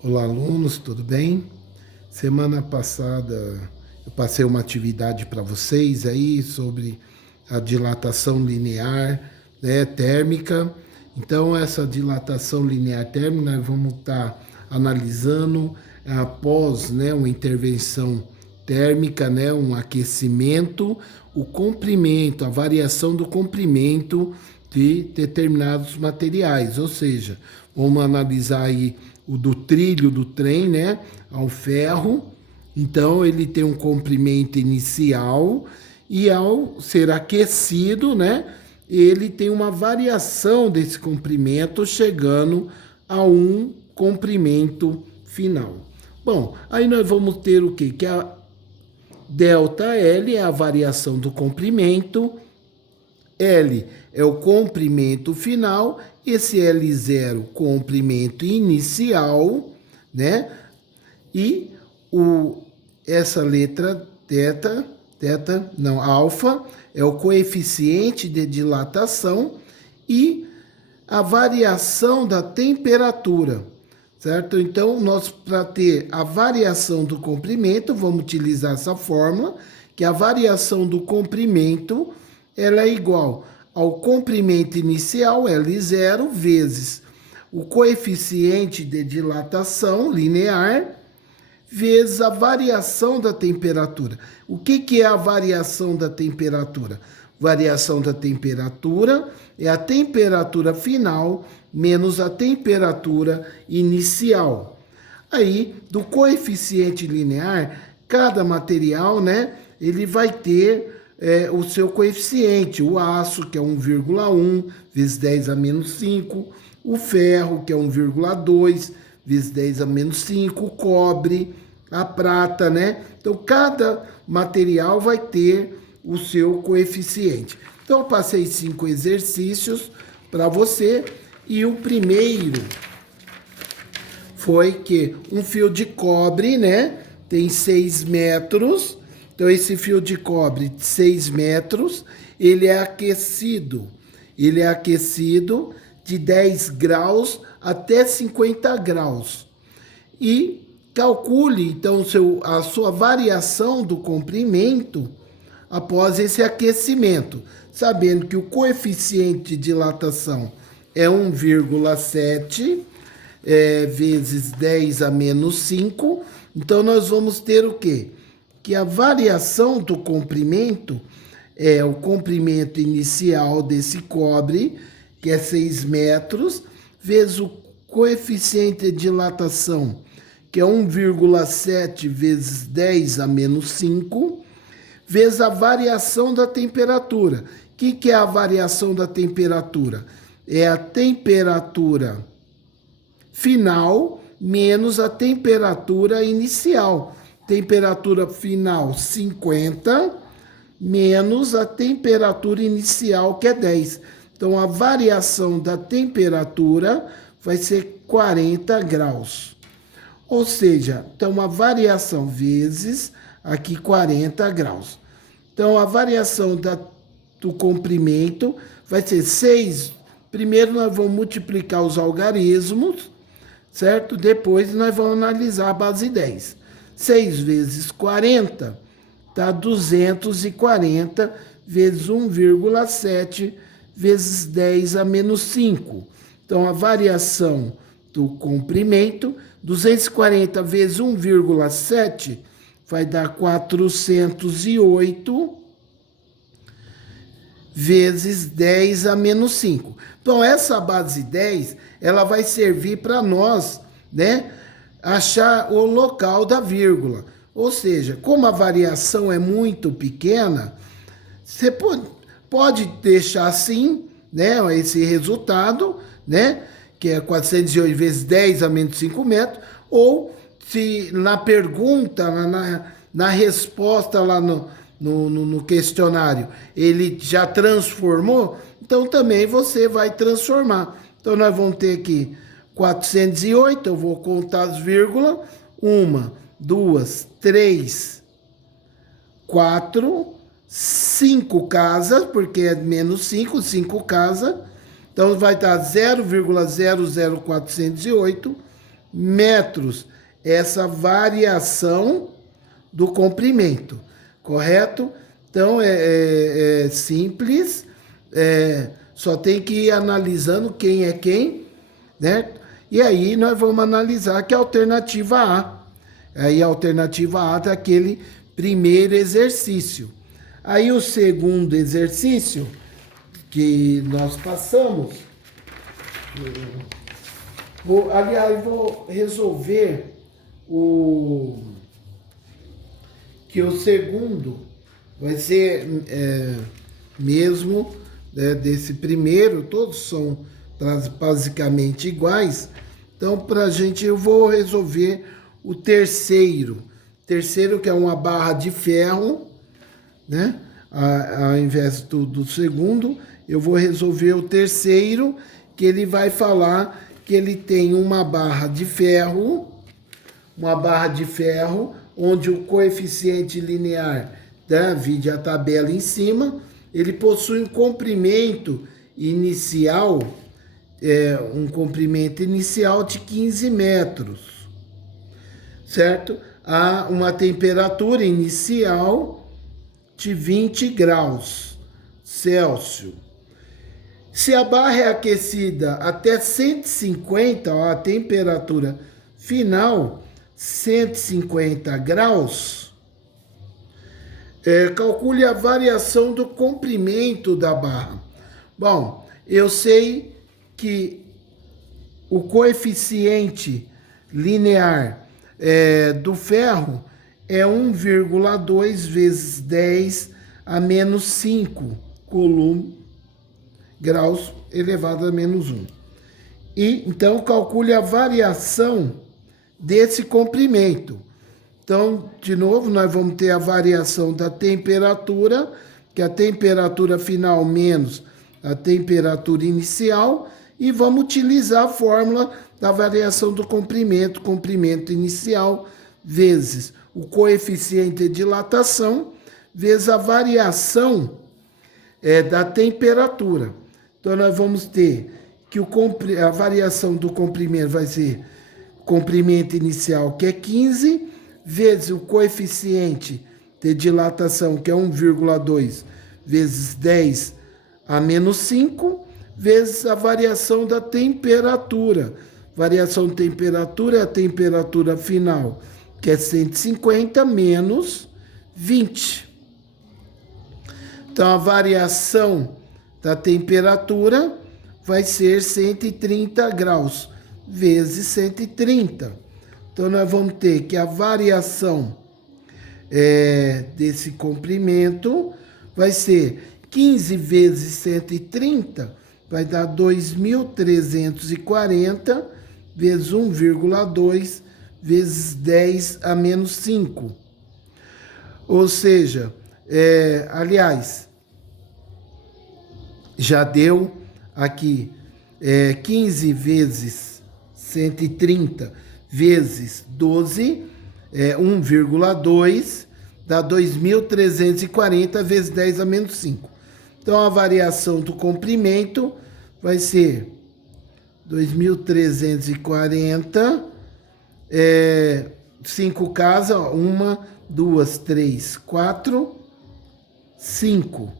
Olá, alunos, tudo bem? Semana passada eu passei uma atividade para vocês aí sobre a dilatação linear, né, térmica. Então, essa dilatação linear térmica nós vamos estar analisando após, né, uma intervenção térmica, né, um aquecimento, o comprimento, a variação do comprimento de determinados materiais, ou seja, vamos analisar aí o do trilho do trem, né, ao ferro. Então ele tem um comprimento inicial e ao ser aquecido, né, ele tem uma variação desse comprimento chegando a um comprimento final. Bom, aí nós vamos ter o quê? Que a delta L é a variação do comprimento, L é o comprimento final, esse L0, comprimento inicial, né? E essa letra alfa, é o coeficiente de dilatação e a variação da temperatura, certo? Então, nós, para ter a variação do comprimento, vamos utilizar essa fórmula, que a variação do comprimento ela é igual ao comprimento inicial, L0, vezes o coeficiente de dilatação linear, vezes a variação da temperatura. O que é a variação da temperatura? Variação da temperatura é a temperatura final menos a temperatura inicial. Aí, do coeficiente linear, cada material, né, ele vai ter o seu coeficiente. O aço, que é 1,1 vezes 10 a menos 5. O ferro, que é 1,2 vezes 10 a menos 5. O cobre, a prata, né? Então, cada material vai ter o seu coeficiente. Então, eu passei 5 exercícios para você. E o primeiro foi que um fio de cobre, né? Tem 6 metros. Então, esse fio de cobre de 6 metros, ele é aquecido. Ele é aquecido de 10 graus até 50 graus. E calcule, então, a sua variação do comprimento após esse aquecimento, sabendo que o coeficiente de dilatação é 1,7 vezes 10 a menos 5. Então, nós vamos ter o quê? Que a variação do comprimento é o comprimento inicial desse cobre, que é 6 metros, vezes o coeficiente de dilatação, que é 1,7 vezes 10 a menos 5, vezes a variação da temperatura. O que é a variação da temperatura? É a temperatura final menos a temperatura inicial. Temperatura final 50 menos a temperatura inicial, que é 10. Então, a variação da temperatura vai ser 40 graus. Ou seja, então a variação vezes aqui 40 graus. Então, a variação do comprimento vai ser 6. Primeiro, nós vamos multiplicar os algarismos, certo? Depois, nós vamos analisar a base 10. 6 vezes 40 dá 240 vezes 1,7 vezes 10 a menos 5. Então, a variação do comprimento, 240 vezes 1,7 vai dar 408 vezes 10 a menos 5. Então, essa base 10, ela vai servir para nós, né, achar o local da vírgula. Ou seja, como a variação é muito pequena, você pode deixar assim, né, esse resultado, né, que é 408 vezes 10 a menos 5 metros, ou se na pergunta, na resposta lá no questionário, ele já transformou, então também você vai transformar. Então nós vamos ter aqui 408, eu vou contar as vírgulas, 1, 2, 3, 4, 5 casas, porque é menos 5, 5 casas. Então vai dar 0,00408 metros, essa variação do comprimento, correto? Então, é simples, só tem que ir analisando quem é quem, né? E aí nós vamos analisar que é a alternativa A. Aí a alternativa A é aquele primeiro exercício. Aí o segundo exercício que nós passamos, vou resolver que o segundo vai ser mesmo desse primeiro, todos são basicamente iguais. Então, eu vou resolver o terceiro. Terceiro, que é uma barra de ferro, né? Ao invés do segundo, eu vou resolver o terceiro, que ele vai falar que ele tem uma barra de ferro, onde o coeficiente linear, vide a tabela em cima, ele possui um comprimento inicial, de 15 metros, certo? Há uma temperatura inicial de 20 graus Celsius. Se a barra é aquecida até 150, a temperatura final, 150 graus, calcule a variação do comprimento da barra. Bom, eu sei que o coeficiente linear do ferro é 1,2 vezes 10 a menos 5 graus elevado a menos 1. E então calcule a variação desse comprimento. Então, de novo, nós vamos ter a variação da temperatura, que é a temperatura final menos a temperatura inicial, e vamos utilizar a fórmula da variação do comprimento inicial, vezes o coeficiente de dilatação, vezes a variação da temperatura. Então, nós vamos ter que a variação do comprimento vai ser comprimento inicial, que é 15, vezes o coeficiente de dilatação, que é 1,2, vezes 10 a menos 5, vezes a variação da temperatura. Variação de temperatura é a temperatura final, que é 150 menos 20. Então, a variação da temperatura vai ser 130 graus, vezes 130. Então, nós vamos ter que a variação desse comprimento vai ser 15 vezes 130, vai dar 2.340, vezes 1,2, vezes 10 a menos 5. Ou seja, aliás, já deu aqui 15 vezes 130 vezes 12, 1,2, dá 2.340 vezes 10 a menos 5. Então, a variação do comprimento vai ser 2.340, 5 casas, 1, 2, 3, 4, 5.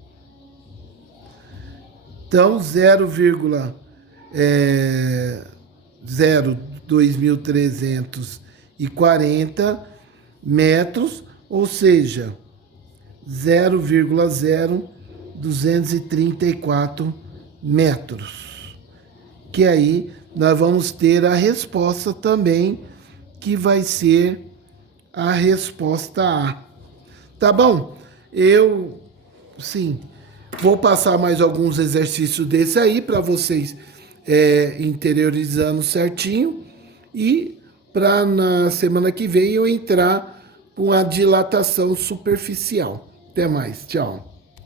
Então, 2.340 metros, ou seja, 0,0234 metros. Que aí nós vamos ter a resposta também, que vai ser a resposta A. Tá bom? Eu, sim, vou passar mais alguns exercícios desse aí para vocês interiorizando certinho, e para na semana que vem eu entrar com a dilatação superficial. Até mais, tchau.